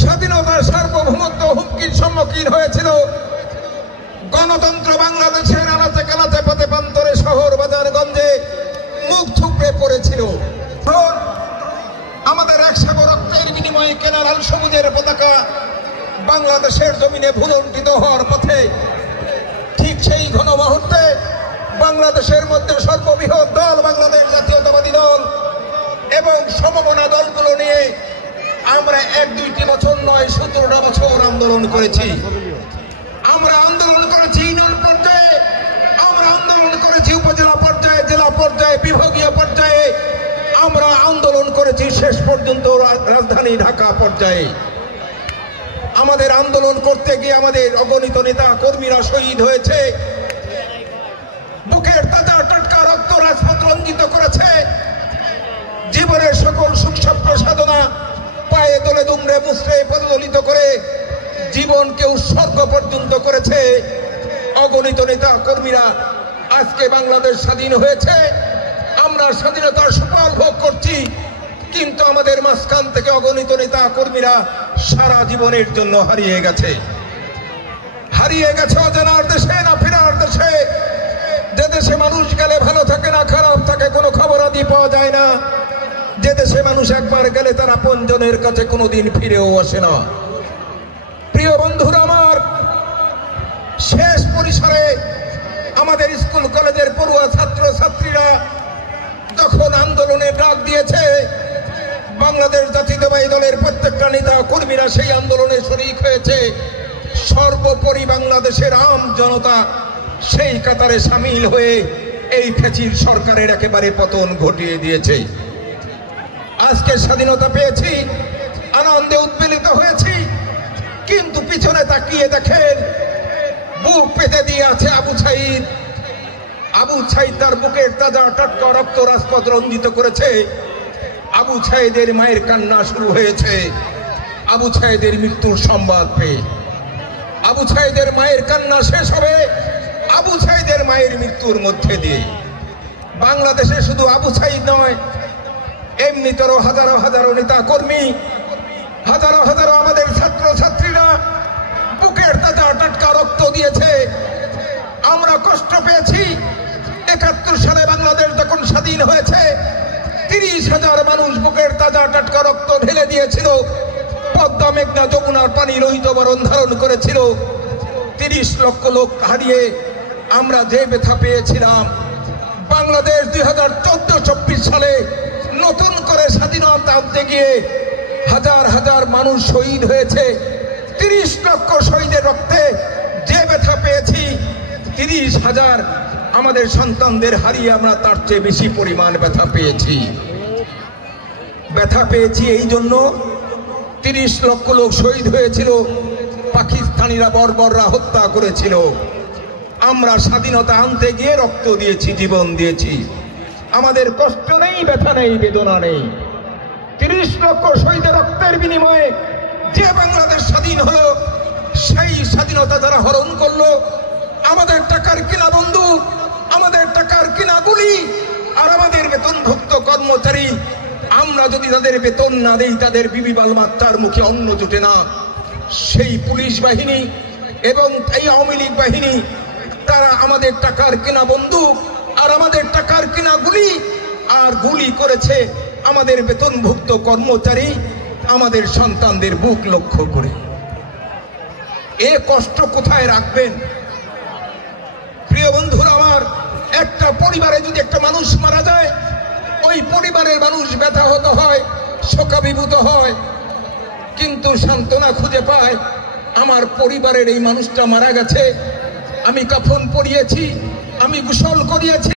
স্বাধীনতার সার্বভৌমত্ব হুমকির সম্মুখীন হয়েছিল। গণতন্ত্র বাংলাদেশের আনাচে কানাচে পথে প্রান্তরে শহর বাজার গঞ্জে মুখ থুবড়ে পড়েছিল। আমাদের এক সাগর রক্তের বিনিময়ে কেনা লাল সবুজের পতাকা বাংলাদেশের জমিনে ভূলুণ্ঠিত হওয়ার পথে, ঠিক সেই ঘন মুহূর্তে বাংলাদেশের মধ্যে সর্ববৃহৎ দল বাংলাদেশ জাতীয়তাবাদী দল এবং সমমনা দলগুলো নিয়ে আমরা 1-2টি বছর নয় 17টা বছর আন্দোলন করেছি। আমরা আন্দোলন করেছি ইউনিয়ন পর্যায়ে, আমরা আন্দোলন করেছি উপজেলা পর্যায়ে, জেলা পর্যায়ে, বিভাগীয় পর্যায়ে, আমরা আন্দোলন করেছি শেষ পর্যন্ত রাজধানী ঢাকা পর্যায়ে। আমাদের আন্দোলন করতে গিয়ে আমাদের অগণিত নেতা কর্মীরা শহীদ হয়েছে। বুকের তাজা টাটকা রক্ত রাজপথ রঞ্জিত করেছে। জীবনের সকল সুখ স্বপ্ন সাধনা পায়ে দোলে দুমড়ে মুচড়ে পদদলিত করে জীবনকে উৎসর্গ পর্যন্ত করেছে অগণিত নেতা কর্মীরা। আজকে বাংলাদেশ স্বাধীন হয়েছে, আমরা স্বাধীনতার সুফল ভোগ করছি, কিন্তু আমাদের মাঝখান থেকে অগণিত নেতা কর্মীরা সারা জীবনের জন্য হারিয়ে গেছে অজানার দেশে, না ফেরার দেশে, যে দেশে মানুষ গেলে ভালো থাকে না খারাপ থাকে, কোনো খবর আদি পাওয়া যায় না, যে দেশে মানুষ একবার গেলে তার আপনজনের কাছে কোনোদিন ফিরেও আসে না। প্রিয় বন্ধুরা আমার, শেষ পরিসরে আমাদের স্কুল কলেজের পড়ুয়া ছাত্র ছাত্রীরা যখন আন্দোলনে ডাক দিয়েছে, বাংলাদেশ জাতীয়তাবাদী দলের প্রত্যেকটা নেতা কর্মীরা সেই আন্দোলনে শরীক হয়েছে। সর্বোপরি বাংলাদেশের আম জনতা সেই কাতারে সামিল হয়ে এই ফ্যাসিস্ট সরকারের একেবারে পতন ঘটিয়ে দিয়েছে। আজকে স্বাধীনতা পেয়েছি, আনন্দে উদ্বেলিত হয়েছি, কিন্তু পিছনে তাকিয়ে দেখেন বুক পেতে দিয়ে আছে আবু সাঈদ। আবু সাঈদ তার বুকের তাজা টাটকা রক্ত রাজপথ রঞ্জিত করেছে। আবু সাঈদের মায়ের কান্না শুরু হয়েছে আবু সাঈদের মৃত্যুর সংবাদ পেয়ে। আবু সাঈদের মায়ের কান্না শেষ হবে আবু সাঈদের মায়ের মৃত্যুর মধ্যে দিয়ে। বাংলাদেশে শুধু আবু সাঈদ নয়, এমনিতর হাজারো হাজারো নেতা কর্মী, হাজারো হাজারো আমাদের ছাত্র ছাত্রীরা বুকের তাজা টাটকা রক্ত দিয়েছে। আমরা কষ্ট পেয়েছি। 71 সালে বাংলাদেশ যখন স্বাধীন হয়েছে, 30,000 মানুষ বুকের তাজা টাটকা রক্ত ঢেলে দিয়েছিল। পদ্মা মেঘনা যমুনার পানি লোহিত বরণ ধারণ করেছিল। 30 লক্ষ লোক হারিয়ে আমরা যে ব্যথা পেয়েছিলাম, বাংলাদেশ 2014-24 সালে নতুন করে স্বাধীনতা আনতে গিয়ে হাজার হাজার মানুষ শহীদ হয়েছে। 30 লক্ষ শহীদের রক্তে যে ব্যথা পেয়েছি, 30,000 আমাদের সন্তানদের হারিয়ে আমরা তার চেয়ে বেশি পরিমাণ ব্যথা পেয়েছি। এই জন্য 30 লক্ষ লোক শহীদ হয়েছিল, পাকিস্তানিরা বর্বররা হত্যা করেছিল। আমরা স্বাধীনতা আনতে গিয়ে রক্ত দিয়েছি, জীবন দিয়েছি। আমাদের কষ্ট নেই, ব্যথা নেই, বেদনা নেই। 30 লক্ষ শহীদের রক্তের বিনিময়ে যে বাংলাদেশ স্বাধীন হলো, সেই স্বাধীনতা যারা হরণ করলো, আমাদের টাকার কিনা বন্দুক, আমাদের টাকার কিনা গুলি, আর আমাদের বেতনভুক্ত কর্মচারী, আমরা যদি তাদের বেতন না দেই, তাদের বিবি বাল বাচ্চার মুখে অন্ন জোটে না। সেই পুলিশ বাহিনী এবং এই আওয়ামী লীগ বাহিনী, তারা আমাদের টাকার কিনা বন্দুক আর আমাদের টাকার কিনা গুলি, আর গুলি করেছে আমাদের বেতনভুক্ত কর্মচারী, আমাদের সন্তানদের বুক লক্ষ্য করে। এ কষ্ট কোথায় রাখবেন? প্রিয় বন্ধুরা আমার, একটা পরিবারে যদি একটা মানুষ মারা যায়, ওই পরিবারের মানুষ ব্যথাহত হয়, শোকাভিভূত হয়, কিন্তু সান্ত্বনা খুঁজে পায় আমার পরিবারের এই মানুষটা মারা গেছে, আমি কাফন পরিয়েছি, আমি গোসল করিয়েছি।